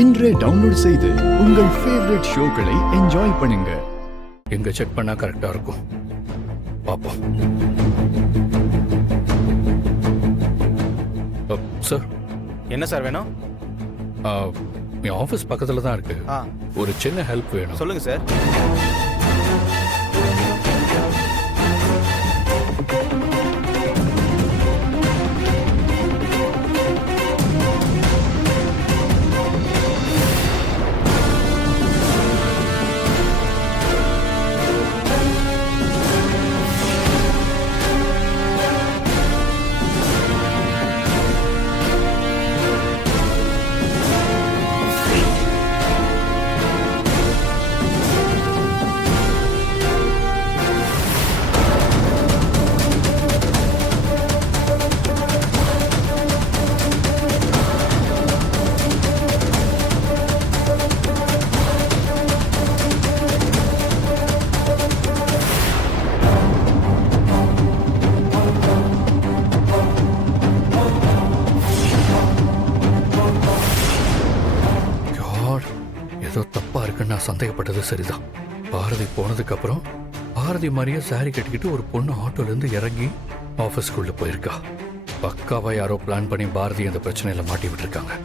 இன்றே டவுன்லோட் செய்து உங்கள் ஃபேவரட் ஷோக்களை என்ஜாய் பண்ணுங்க. எங்க செக் பண்ணா கரெக்டா இருக்கும். பாப்போம். சார், என்ன சார் வேணும்? என் ஆஃபீஸ் பக்கத்தில் தான் இருக்கு. ஒரு சின்ன ஹெல்ப் வேணும். சொல்லுங்க சார். ஏதோ தப்பா இருக்குன்னு நான் சந்தேகப்பட்டது சரிதான். பாரதி போனதுக்கு அப்புறம் பாரதி மாதிரியே சாரி கட்டிக்கிட்டு ஒரு பொண்ணு ஆட்டோல இருந்து இறங்கி ஆபீஸ்க்குள்ள போயிருக்கா. பக்காவா யாரோ பிளான் பண்ணி பாரதி அந்த பிரச்சனையில மாட்டி விட்டுருக்காங்க.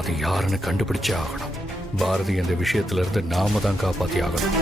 அது யாருன்னு கண்டுபிடிச்சே ஆகணும். பாரதி அந்த விஷயத்துல இருந்து நாம தான் காப்பாத்தி ஆகணும்.